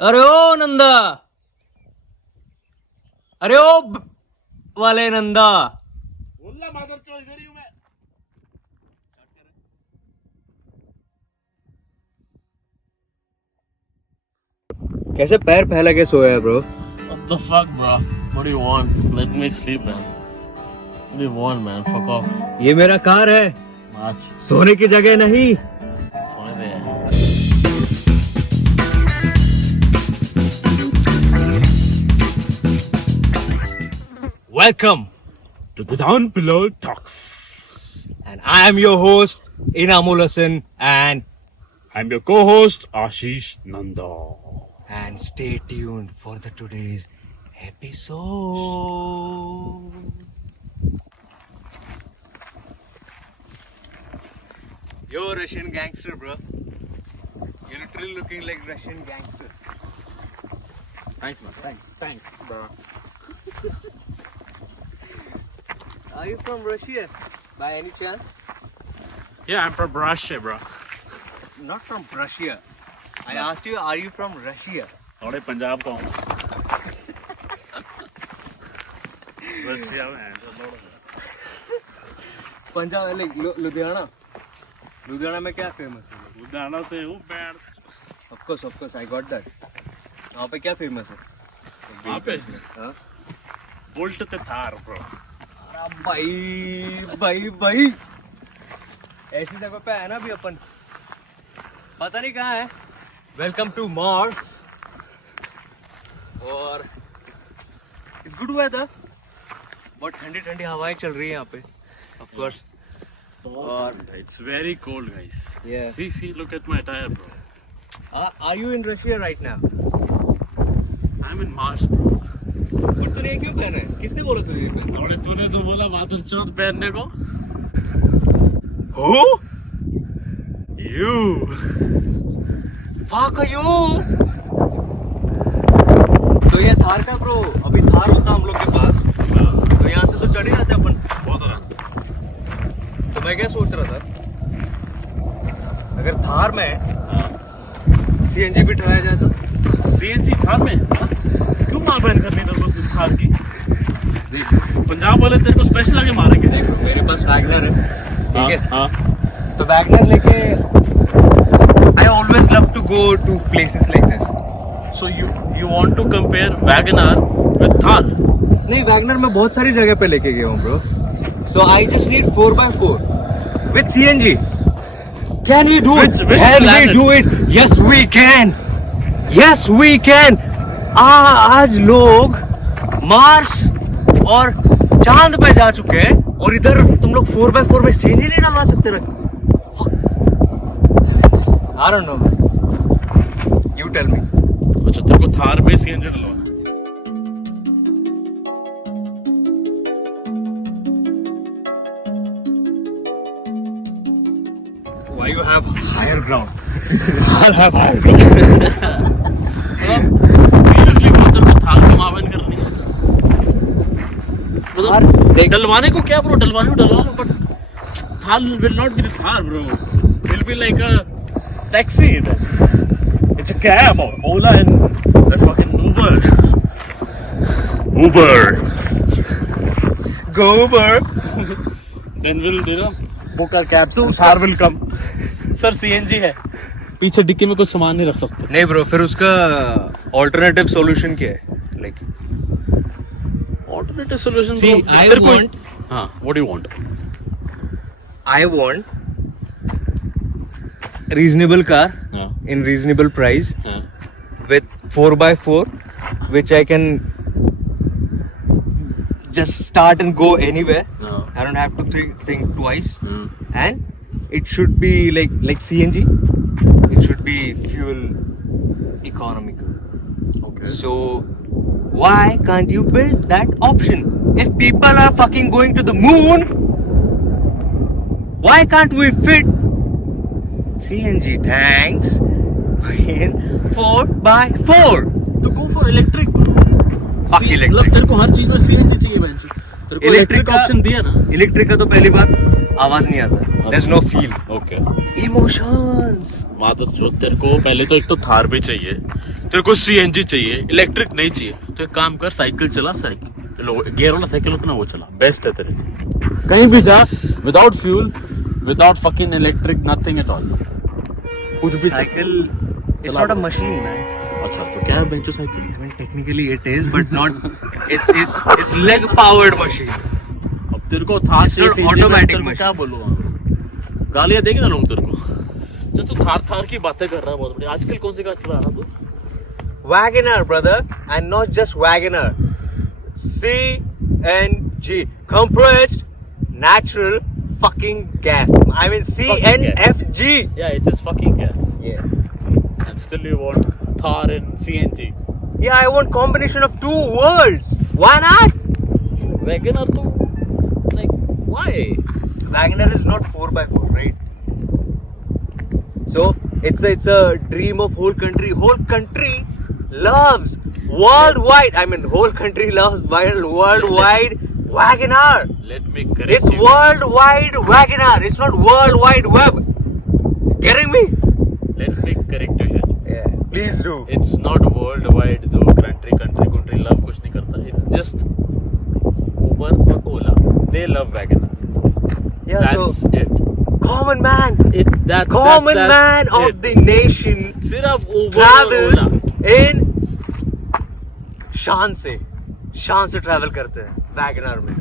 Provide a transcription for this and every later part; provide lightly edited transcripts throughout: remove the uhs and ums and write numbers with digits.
अरे ओ नंदा, अरे ओ वाले नंदा। बोलना मादर चो, इधर ही हूं मैं। कैसे पैर फैला के सोया है bro? What the fuck, bro? What do you want? Let me sleep, man. What do you want, man? Fuck off. ये मेरा कार है, March. सोने की जगह नहीं। सोने दे यार। Welcome to the Down Below Talks, and I am your host Inamul Hassan, and I'm your co-host Ashish Nanda. stay tuned for the today's episode. You're a Russian gangster, bro. You're literally looking like Russian gangster. Thanks, man. Thanks, bro. Are you from Russia by any chance? Yeah, I'm from Russia, bro. Not from Russia. I asked you, are you from Russia? थोड़े पंजाब का हूँ। Russia में है। Punjab like Ludhiana. Ludhiana में क्या famous है? लुधियाना से हूँ मैं। Of course, I got that. वहाँ पे क्या फेमस है? वहाँ पे हाँ? बुल्ट ते थार, bro. अरे भाई ऐसी जगह पे है ना अभी अपन, पता नहीं कहाँ है। Welcome to Mars. और इट्स गुड वेदर, बहुत ठंडी ठंडी हवाएं चल रही है यहाँ पे, ऑफ कोर्स। और It's very cold, guys. Yeah. See, look at my attire, bro. Are you in Russia right now? I'm in Mars, bro. पर तूने ये क्यों पहना है? किसने बोला तुझे ये पहनना? और तूने तो बोला मादर चौथ पहनने को। Who? You. Fuck you! तो ये थार का ब्रो, अभी थार होता हम लोग के पास, तो यहाँ से तो चढ़ ही जाते अपन। बहुत आराम से। तो मैं क्या सोच रहा था, अगर थार में सीएनजी बिठाया जाए तो? सीएनजी थार में? क्यों मार बहन करनी था तो थार की? देख पंजाब वाले तेरे को स्पेशल आके मारेंगे। देख मेरे पास वैगनर है, ठीक है? हाँ। तो वैगनर लेके I always love to go to places like this. So you want to compare WagonR with Thar? नहीं, वैगनर मैं बहुत सारी जगह पे लेके गया हूँ bro. So I just need 4x4 with CNG. Can we do it? Which Can we planet? do it? Yes we can. Yes we can. आज लोग मार्स और चांद पे जा चुके हैं और इधर तुम लोग 4x4 में CNG नहीं डलवा सकते रख? I don't know. You tell me. अच्छा तेरे को थार में सीएनजी डलवाना है। Why you have higher ground? I'll have higher ground. Seriously bro, तेरे को थार में मावन करनी है। थार देख, डलवाने को क्या ब्रो, डलवाने को डलवा लो, but Thar will not be the Thar, bro. Will be like a taxi then. It's a cab or Ola and the fucking Uber. go over. Then we'll book our cab. So Thar will come. Sir CNG है, पीछे dicky में कुछ सामान नहीं रख सकते। नहीं bro, फिर उसका ऑल्टरनेटिव सॉल्यूशन क्या है? Like alternative solution See, I want- हाँ, what do you want? I want reasonable car हाँ in reasonable price हाँ with 4x4 which I can just start and go anywhere. हाँ I don't have to think twice. हाँ। And it should be like CNG. It should be fuel economical. Okay. So why can't you build that option? If people are fucking going to the moon, why can't we fit CNG tanks in 4x4? तो go for electric, bro. Fuck electric. मतलब तेरे को हर चीज में CNG चाहिए बहनचोद। तेरे को electric option दिया ना। इलेक्ट्रिक का तो पहली बात आवाज नहीं आता, there's no feel. Okay. Emotions. मादर चौथ, तेरे को पहले तो एक तो थार भी चाहिए, तेरे को सीएनजी चाहिए, इलेक्ट्रिक नहीं चाहिए, तो एक काम कर, साइकिल चला, साइकिल गियर वाला साइकिल होता ना, वो चला, बेस्ट है तेरे लिए। कहीं भी जा, without fuel, without fucking electric, nothing at all, कुछ भी cycle it's not a machine man. अच्छा तो क्या है बेंचो cycle? I mean, technically it is, but not. It's leg powered machine. अब तेरे को Thar It's not automatic machine. क्या बोलूँ, गालियां देंगे ना लोग तेरे को। जब तू थार की बातें कर रहा है बहुत बड़ी, आजकल कौन सी कार चला रहा तू? Wagoner, brother, and not just Wagoner. CNG, compressed natural fucking gas. I mean CNFG. Yeah, it is fucking gas. Yeah. And still you want Thar and CNG. Yeah, I want combination of two worlds. Why not? Wagoner to, like, why? Wagoner is not 4x4, right? So it's a dream of whole country. Whole country loves worldwide. I mean, whole country loves worldwide Wagoner. Let me correct It's you. worldwide Wagoner. It's not World Wide Web. Getting me? Let me correct you here. Yeah. Please do. It's not worldwide जो country love कुछ नहीं करता. It's just Uber और Ola. They love Wagoner. Yeah. That's So it. common man, Common man of it. the nation सिर्फ Uber और travels Ola. in शान से travel करते हैं वैगनर में।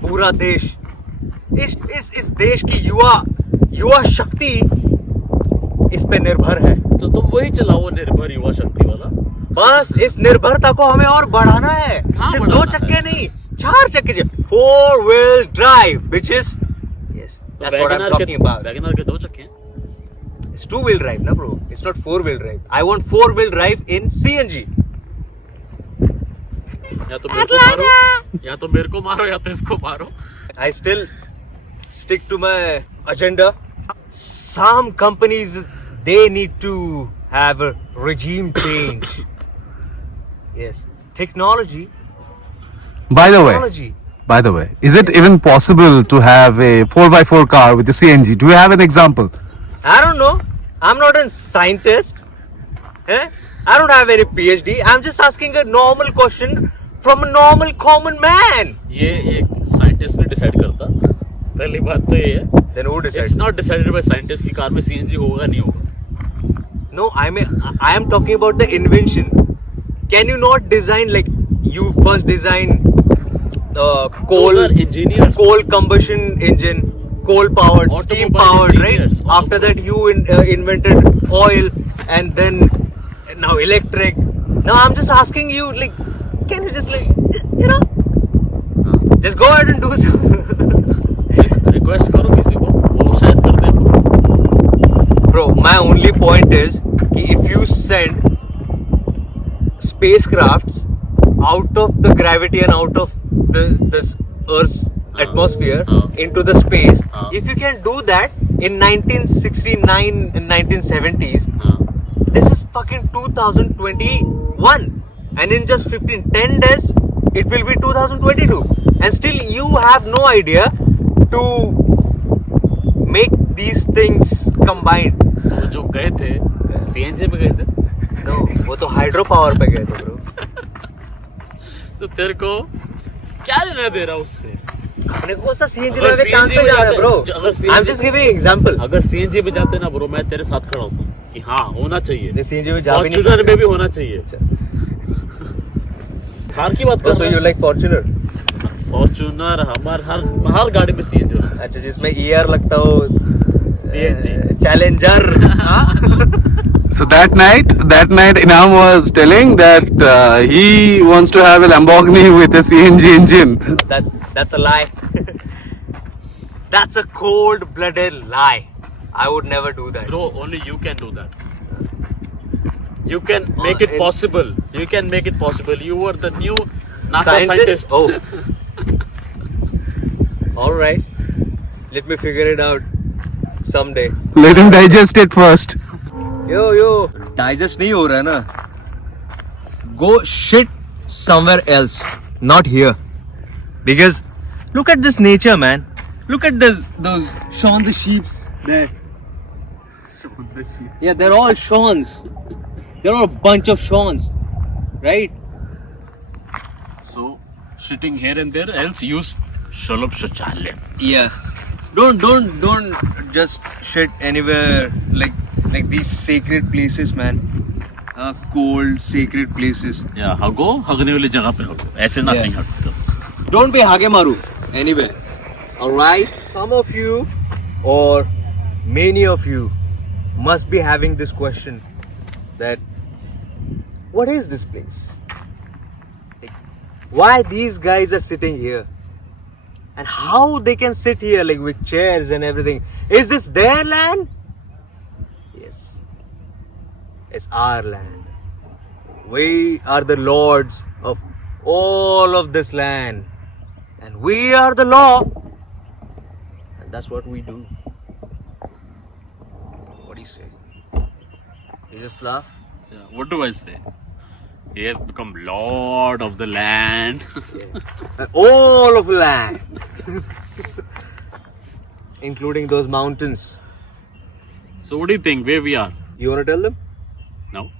पूरा देश इस देश की युवा शक्ति इस पे निर्भर है। तो तुम वही चलाओ, निर्भर युवा शक्ति वाला। बस इस निर्भरता को हमें और बढ़ाना है। कहाँ सिर्फ बढ़ाना 2 चक्के नहीं, 4 चक्के, 4-wheel drive, bitches. Yes, that's what I'm talking about. Wagner के 2 चक्के हैं। It's 2-wheel drive, na bro. It's not 4-wheel drive. I want 4-wheel drive in CNG. या तो मेरे को मारो या तो इसको मारो। I still stick to my agenda. Some companies, they need to have a regime change. Yes, technology. By the way, is it even possible to have a 4x4 car with a CNG? Do you have an example? I don't know. I'm not a scientist. Eh? I don't have any PhD. I'm just asking a normal question from a normal common man. ये एक scientist ने decide करता, पहली बात तो ये है। Then who It's decides? not decided by scientist की कार में सीएनजी होगा नहीं होगा। No, I am talking about the invention. Can you not design, like, you first design Those are engineers. coal combustion engine, coal powered, steam Automobile powered, right? engineers. After that you invented oil, and then now electric. Now I'm just asking you, like, can you just, like, just go ahead and do some. Request करो किसी को, वो शायद कर दे। Bro, my only point is कि if you send spacecrafts out of the gravity and out of this Earth's atmosphere into the space, if you can do that in 1969 and 1970s, this is fucking 2021, and in just 10 days it will be 2022, and still you have no idea to make these things combined. तो जो गए थे CNG में गए थे, No, वो तो hydro power पे गए थे ब्रो। तो तेरे को क्या लेना दे रहा उससे? अपने को सा सीएनजी अगर लगा के चांद CNG पे में जाना है जाते- ब्रो। अगर CNG I'm just giving example. अगर सीएनजी में जाते ना ब्रो, मैं तेरे साथ खड़ा होता कि हाँ होना चाहिए। नहीं, CNG में जा भी नहीं फॉर्च्यूनर सकते। में भी होना चाहिए। कार की बात कर So रहा you है। like Fortuner? फॉर्च्यूनर हर गाड़ी में सीएनजी होना चाहिए। अच्छा, जिसमें ER लगता हो CNG। Challenger। So that night Inam was telling that he wants to have a Lamborghini with a CNG engine. That's a lie. That's a cold-blooded lie. I would never do that. Bro, only you can do that. You can make it possible. You can make it possible. You were the new NASA scientist. Oh. All right. Let me figure it out someday. Let him digest it first. Yo, digest नहीं हो रहा है ना? Go shit somewhere else, not here. Because look at this nature, man. Look at those Shaun the Sheeps there. Yeah, they're all Shauns. There are a bunch of Seans, right? So, sitting here and there, else use Shalab Shachalya. Yeah. Don't just shit anywhere like these sacred places, man. Cold sacred places. Yeah, हगो हगने वाली जगह पे हगो, ऐसे ना Yeah. कहीं हगो. Don't be hagemaru anywhere. Alright? Some of you or many of you must be having this question that what is this place? Like, why these guys are sitting here? And how they can sit here like with chairs and everything? Is this their land? Yes. It's our land. We are the lords of all of this land. And we are the law. And that's what we do. What do you say? You just laugh? Yeah, what do I say? He has become lord of the land. And all of land. Including those mountains. So what do you think? Where we are? You want to tell them? No,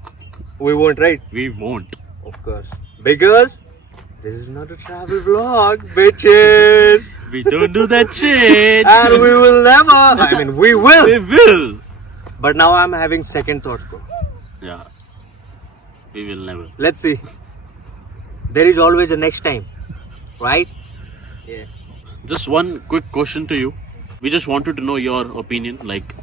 We won't, right? we won't. Of course. Because this is not a travel vlog, bitches. We don't do that shit. And we will never. I mean, we will. We will. But now I'm having second thoughts, bro. Yeah. We will never. Let's see. There is always a next time. Right? Yeah. Just one quick question to you. We just wanted to know your opinion. Like,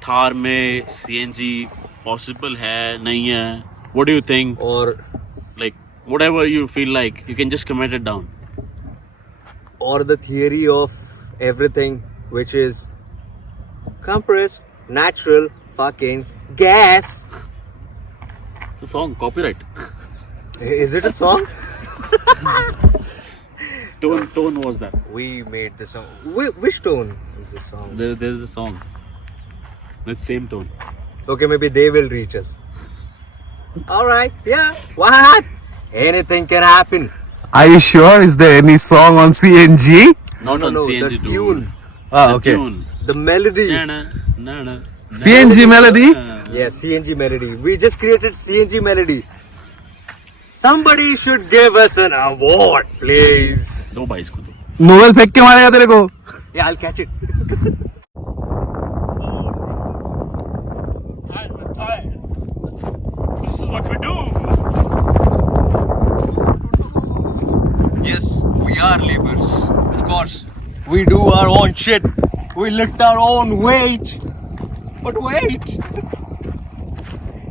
Thar में CNG possible है नहीं है? What do you think? Or Like, whatever you feel like, you can just comment it down. the theory of everything, which is compressed natural fucking gas. It's a song, copyright. Is it a song? Tone was that. We made the song. Which tone is the song? There's a song. That same tone. Okay, maybe they will reach us. Alright, yeah. What? Anything can happen. Are you sure? Is there any song on CNG? Not on No, CNG the dude. tune. Ah, The okay. tune. The melody. Na-na. CNG melody? Yeah, CNG melody. We just created CNG melody. Somebody should give us an award, please. दो भाई इसको दो. Novel फेंक के मारेगा तेरे को. Yeah, I'll catch it. Tired. This is what we do. Yes, we are laborers. Of course. We do our own shit. We lift our own weight. But wait.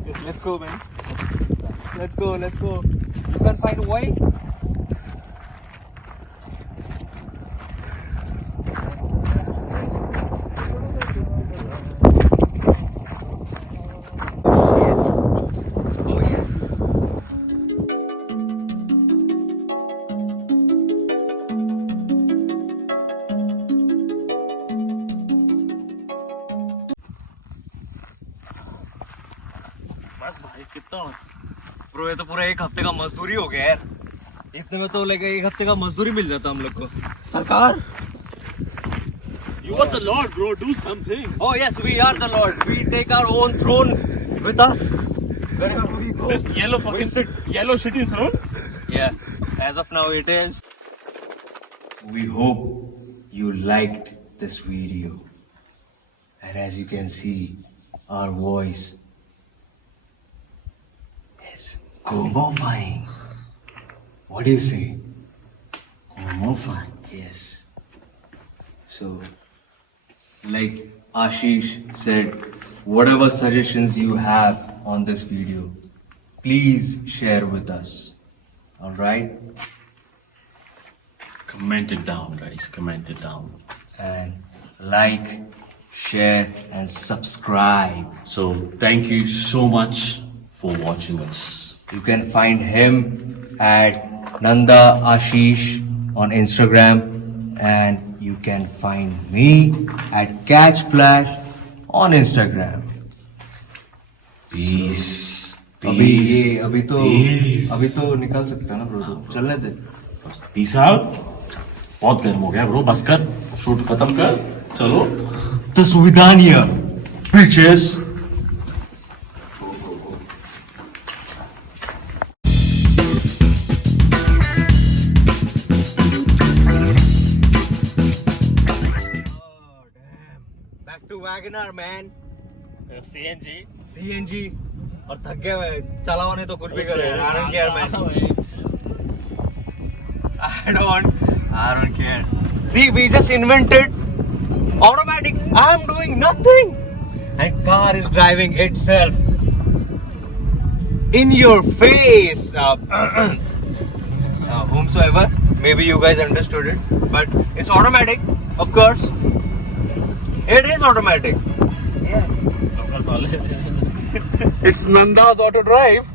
Yes, let's go, man. Let's go. You can find a way. Oh yeah. बस भाई कितना और? Bro ये तो पूरा एक हफ्ते का मजदूरी हो गया यार. इतने में तो लेके एक हफ्ते का मजदूरी मिल जाता हम लोग को. सरकार. You are the Lord, bro. Do something. Oh yes, we are the Lord. We take our own throne with us. Wherever we go. This yellow fucking yellow shit is wrong. Yeah, as of now it is. We hope you liked this video. And as you can see, our voice is Gomofying. What do you say? Gomofying. Yes. So, like Ashish said, whatever suggestions you have on this video, please share with us. Alright? Comment it down, guys. Comment it down. And like, share, and subscribe. So thank you so much for watching us. You can find him at Nanda Ashish on Instagram, and you can find me at Catch Flash on Instagram. Peace. अभी तो Peace. निकाल सकता है ना bro. चलने दे. Peace out. बहुत गर्म हो गया ब्रो. बस कर. शूट खत्म कर. चलो. The Suvidania, bitches. Wagner man, CNG. CNG, और थक गए मैं, चलाओ नहीं तो कुछ भी करो यार, I don't care man. I don't care. See, we just invented automatic. I'm doing nothing, and car is driving itself in your face. Whomsoever, maybe you guys understood it, but it's automatic, of course. It is automatic. Yeah. It's Nanda's Auto Drive.